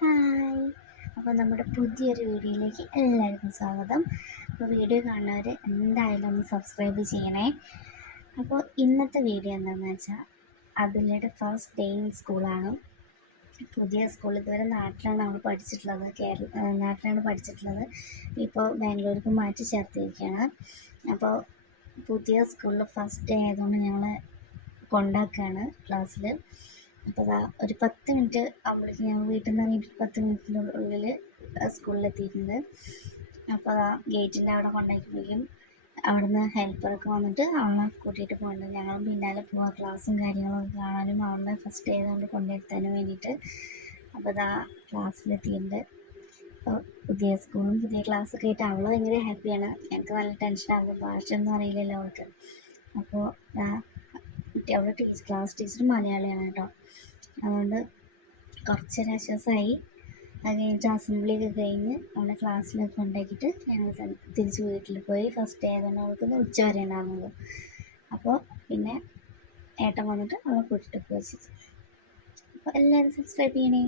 Hi. അപ്പോൾ നമ്മുടെ പുതിയൊരു വീഡിയോയിലേക്ക് എല്ലാവർക്കും സ്വാഗതം. അപ്പോൾ വീഡിയോ കാണുന്നവർ എന്തായാലും ഒന്ന് സബ്സ്ക്രൈബ് ചെയ്യണേ. അപ്പോൾ ഇന്നത്തെ വീഡിയോ എന്താണെന്ന് വെച്ചാൽ അതുലയുടെ ഫസ്റ്റ് ഡേ ഇൻ സ്കൂളാണ്. പുതിയ സ്കൂൾ ഇതുവരെ നാട്ടിലാണ് അവൾ പഠിച്ചിട്ടുള്ളത്, നാട്ടിലാണ് പഠിച്ചിട്ടുള്ളത്. ഇപ്പോൾ ബാംഗ്ലൂർക്ക് മാറ്റി ചേർത്തിരിക്കുകയാണ്. അപ്പോൾ പുതിയ സ്കൂളിൽ ഫസ്റ്റ് ഡേ ആയതുകൊണ്ട് ഞങ്ങൾ കൊണ്ടാക്കുകയാണ് ക്ലാസ്സിൽ. അപ്പോൾ ഒരു 10 മിനിറ്റ് ആകുമ്പോഴേക്കും ഞങ്ങൾ വീട്ടിൽ നിന്ന് ഇറങ്ങിയിട്ട് 10 മിനിറ്റിൻ്റെ ഉള്ളിൽ സ്കൂളിലെത്തിയിട്ടുണ്ട്. അപ്പോൾ ഗേറ്റിൻ്റെ അവിടെ കൊണ്ടാക്കിയപ്പോഴേക്കും അവിടുന്ന് ഹെൽപ്പറൊക്കെ വന്നിട്ട് അവളെ കൂട്ടിയിട്ട് പോകുന്നുണ്ട്. ഞങ്ങളും പിന്നാലെ പോവാം, ക്ലാസ്സും കാര്യങ്ങളൊക്കെ കാണാനും അവളെ ഫസ്റ്റ് ചെയ്തുകൊണ്ട് കൊണ്ടുവരുത്താനും വേണ്ടിയിട്ട്. അപ്പോൾ ക്ലാസ്സിലെത്തിയിട്ടുണ്ട്. അപ്പോൾ പുതിയ സ്കൂളും പുതിയ ക്ലാസ്സൊക്കെ ആയിട്ട് അവൾ ഭയങ്കര ഹാപ്പിയാണ്. ഞങ്ങൾക്ക് നല്ല ടെൻഷനാകും, ഭാഷയൊന്നും അറിയില്ലല്ലോ അവൾക്ക്. അപ്പോൾ അവളുടെ ക്ലാസ് ടീച്ചർ മലയാളിയാണ് കേട്ടോ. അതുകൊണ്ട് കുറച്ചൊരു ആശ്വാസമായി. അത് കഴിഞ്ഞിട്ട് അസംബ്ലിയൊക്കെ കഴിഞ്ഞ് അവളെ ക്ലാസ്സിലൊക്കെ കൊണ്ടാക്കിയിട്ട് ഞങ്ങൾ തിരിച്ച് വീട്ടിൽ പോയി. ഫസ്റ്റ് ഡേ ആയതുകൊണ്ട് അവൾക്ക് ഉച്ച വരെ ഉണ്ടാകുന്നുള്ളൂ. അപ്പോൾ പിന്നെ ഏട്ടൻ വന്നിട്ട് അവളെ കൂട്ടിട്ട് പോയി. അപ്പോൾ എല്ലാവരും സബ്സ്ക്രൈബ് ചെയ്യണേ.